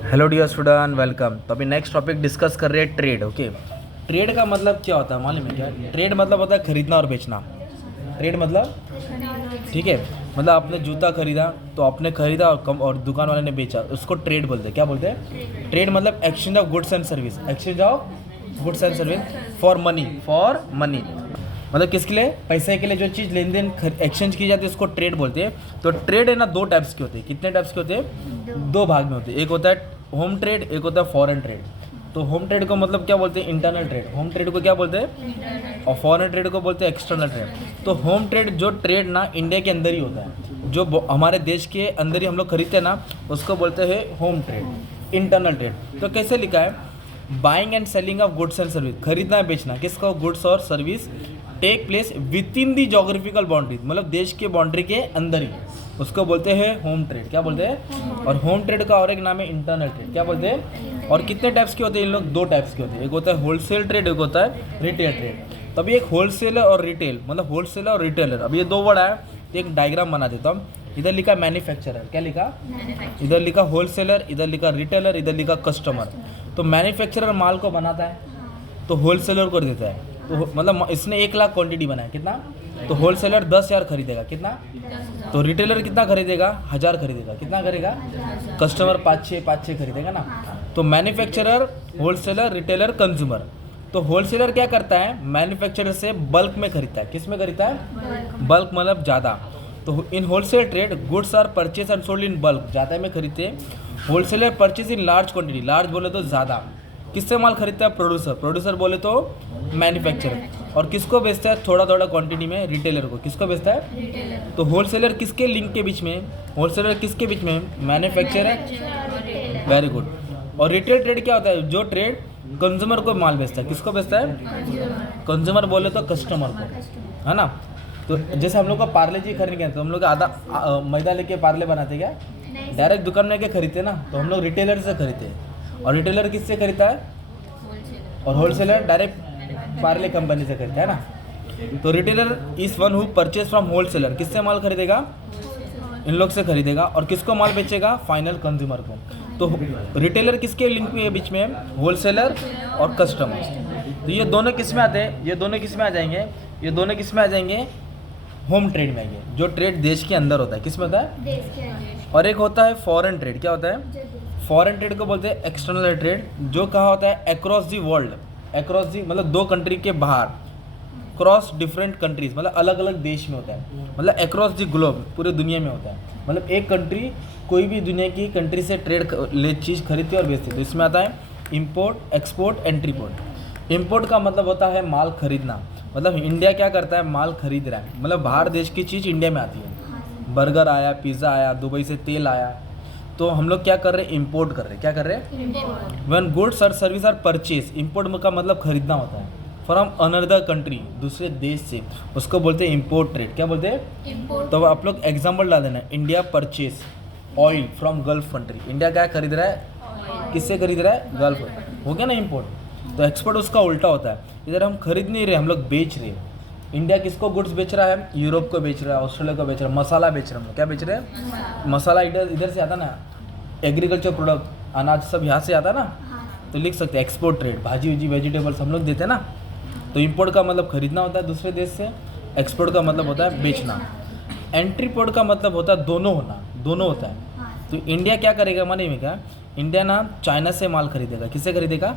Hello dear student, welcome. तो अभी next topic discuss कर रहे हैं ट्रेड। ओके, ट्रेड का मतलब क्या होता है मालूम है क्या? ट्रेड मतलब होता है खरीदना और बेचना। ट्रेड मतलब, ठीक है, मतलब आपने जूता खरीदा तो आपने खरीदा और कम और दुकान वाले ने बेचा, उसको ट्रेड बोलते हैं। क्या बोलते हैं? ट्रेड मतलब exchange of goods and service. Exchange of goods and service for money. For money मतलब किसके लिए? पैसे के लिए जो चीज़ लेन देन एक्सचेंज की जाती है उसको ट्रेड बोलते हैं। तो ट्रेड है ना, दो टाइप्स के होते हैं। कितने टाइप्स के होते हैं? दो भाग में होते हैं। एक होता है होम ट्रेड, एक होता है फॉरेन ट्रेड। तो होम ट्रेड को मतलब क्या बोलते हैं? Internal trade. होम ट्रेड को क्या बोलते हैं? और फॉरेन ट्रेड को बोलते हैं एक्सटर्नल ट्रेड। तो होम ट्रेड जो ट्रेड ना इंडिया के अंदर ही होता है, जो हमारे देश के अंदर ही हम लोग खरीदते हैं ना, उसको बोलते हैं होम ट्रेड। इंटरनल ट्रेड तो कैसे लिखा है? Buying and selling of goods and service. खरीदना बेचना किसका? गुड्स और service take place within the geographical boundaries, मतलब देश के बाउंड्री के अंदर ही, उसको बोलते हैं होम ट्रेड। क्या बोलते हैं? और होम ट्रेड का और एक नाम है इंटरनल ट्रेड। क्या बोलते हैं? और कितने टाइप्स के होते हैं इन लोग? दो टाइप्स के होते हैं। एक होता है होलसेल ट्रेड, एक होता है रिटेल ट्रेड। तभी एक होलसेलर और रिटेल, मतलब होलसेलर और रिटेलर। अब ये दो वर्ड है, एक डायग्राम बना देता हूँ। इधर लिखा मैन्युफैक्चरर, क्या लिखा? इधर लिखा होलसेलर, इधर लिखा रिटेलर, इधर लिखा कस्टमर। तो मैन्युफैक्चरर माल को बनाता है तो होलसेलर को देता है। तो मतलब इसने 1 लाख क्वांटिटी बनाया, कितना? तो होलसेलर 10,000 खरीदेगा, कितना? तो रिटेलर कितना खरीदेगा? 1,000 खरीदेगा, कितना करेगा? कस्टमर 5-6 खरीदेगा ना। तो मैन्युफैक्चरर, होलसेलर, रिटेलर, कंज्यूमर। तो होलसेलर क्या करता है? मैन्युफैक्चरर से बल्क में खरीदता है। किस में खरीदता है? बल्क मतलब ज़्यादा। तो in wholesale trade goods are purchase and sold in bulk, ज़्यादा में खरीदते हैं। Wholesaler purchase in large quantity, large बोले तो ज़्यादा। किससे माल खरीदता है? प्रोड्यूसर। प्रोड्यूसर बोले तो मैन्युफैक्चरर। और किसको बेचता है? थोड़ा थोड़ा क्वांटिटी में रिटेलर को। किसको बेचता है? तो होलसेलर किसके लिंक के बीच में? होलसेलर किसके बीच में? मैन्युफैक्चरर। Very good. और रिटेल ट्रेड क्या होता है? जो ट्रेड कंज्यूमर को माल बेचता है। किसको बेचता है? कंज्यूमर बोले तो कस्टमर को, है ना। तो जैसे हम लोग को पार्ले जी खरीदने गए तो हम लोग आधा मैदा लेके पार्ले बनाते क्या? डायरेक्ट दुकान में के खरीदते ना, तो हम लोग रिटेलर से खरीदते हैं। और रिटेलर किससे खरीदता है? और होलसेलर डायरेक्ट पार्ले कंपनी से खरीदता है ना। तो retailer is one who purchase from wholesaler. किससे माल खरीदेगा? इन लोग से खरीदेगा। और किसको माल बेचेगा? फाइनल कंज्यूमर को। तो रिटेलर किसके लिंक में बीच में? होलसेलर और कस्टमर। तो ये दोनों किस में आते हैं? ये दोनों किस में आ जाएंगे? ये दोनों किस में आ जाएंगे? होम ट्रेड में आएंगे, जो ट्रेड देश के अंदर होता है। किस में होता है? देश के अंदर। और एक होता है फॉरेन ट्रेड। क्या होता है? फॉरेन ट्रेड को बोलते हैं एक्सटर्नल ट्रेड, जो कहाँ होता है? Across the world. Across the मतलब दो कंट्री के बाहर, क्रॉस डिफरेंट कंट्रीज, मतलब अलग अलग देश में होता है। मतलब अक्रॉस दी ग्लोब, पूरी दुनिया में होता है। मतलब एक कंट्री कोई भी दुनिया की कंट्री से ट्रेड चीज़ खरीदती है और बेचती है। तो इसमें आता है इम्पोर्ट, एक्सपोर्ट, एंट्रीपोर्ट। इम्पोर्ट का मतलब होता है माल खरीदना, मतलब इंडिया क्या करता है? माल खरीद रहा है, मतलब बाहर देश की चीज़ इंडिया में आती है। बर्गर आया, पिज़्ज़ा आया, दुबई से तेल आया, तो हम लोग क्या कर रहे हैं? इंपोर्ट कर रहे हैं। क्या कर रहे हैं? व्हेन गुड्स और सर्विस आर परचेज, इंपोर्ट का मतलब खरीदना होता है, फ्रॉम अनदर कंट्री, दूसरे देश से, उसको बोलते हैं इंपोर्ट ट्रेड। क्या बोलते हैं? तो आप लोग एग्जाम्पल डाल देना। India purchase oil from gulf country. India क्या खरीद रहा है? किससे खरीद रहा है? गल्फ। हो गया ना इंपोर्ट। तो एक्सपोर्ट उसका उल्टा होता है। इधर हम खरीद नहीं रहे, हम लोग बेच रहे हैं। इंडिया किसको गुड्स बेच रहा है? यूरोप को बेच रहा है, ऑस्ट्रेलिया को बेच रहा है, मसाला बेच रहे हैं हम लोग। क्या बेच रहे हैं? मसाला। इधर इधर से आता ना, एग्रीकल्चर प्रोडक्ट, अनाज सब यहाँ से आता ना। तो लिख सकते हैं एक्सपोर्ट ट्रेड। भाजी उजी वेजिटेबल्स हम लोग देते हैं ना। तो इंपोर्ट का मतलब खरीदना होता है दूसरे देश से, एक्सपोर्ट का मतलब होता है बेचना। एंट्री पोर्ट का मतलब होता है दोनों होना, दोनों होता है। तो इंडिया क्या करेगा माने में क्या? इंडिया ना चाइना से माल खरीदेगा। किससे खरीदेगा?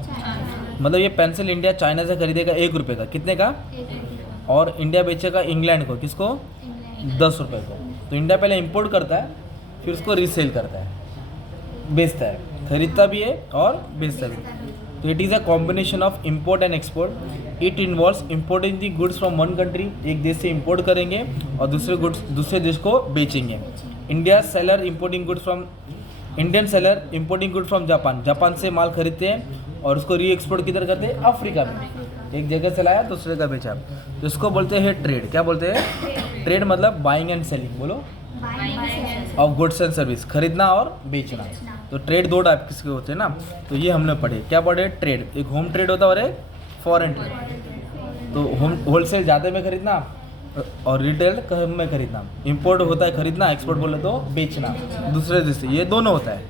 मतलब ये पेंसिल इंडिया चाइना से खरीदेगा 1 रुपये का। कितने का? और इंडिया बेचेगा इंग्लैंड को, किसको? 10 रुपये को। तो इंडिया पहले इंपोर्ट करता है, फिर उसको रीसेल करता है, बेचता है, खरीदता भी है और बेचता भी है। तो it is a combination of import and export. It involves importing the goods from one country, एक देश से इंपोर्ट करेंगे और दूसरे देश को बेचेंगे। India seller importing goods from, Indian seller importing good from Japan, Japan से माल खरीदते हैं और उसको री एक्सपोर्ट किधर करते हैं? अफ्रीका में। एक जगह से लाया दूसरे का बेचा, तो इसको बोलते हैं ट्रेड। क्या बोलते हैं? ट्रेड मतलब बाइंग एंड सेलिंग, बोलो, ऑफ गुड्स एंड सर्विस, खरीदना और बेचना। तो ट्रेड दो टाइप किसके होते हैं ना, तो ये हमने पढ़े। क्या पढ़े? ट्रेड, एक होम ट्रेड होता है और एक फॉरेन ट्रेड। तो होलसेल ज़्यादा में खरीदना और रिटेल कम में खरीदना। इंपोर्ट होता है खरीदना, एक्सपोर्ट बोले तो बेचना दूसरे देश से, ये दोनों होता है।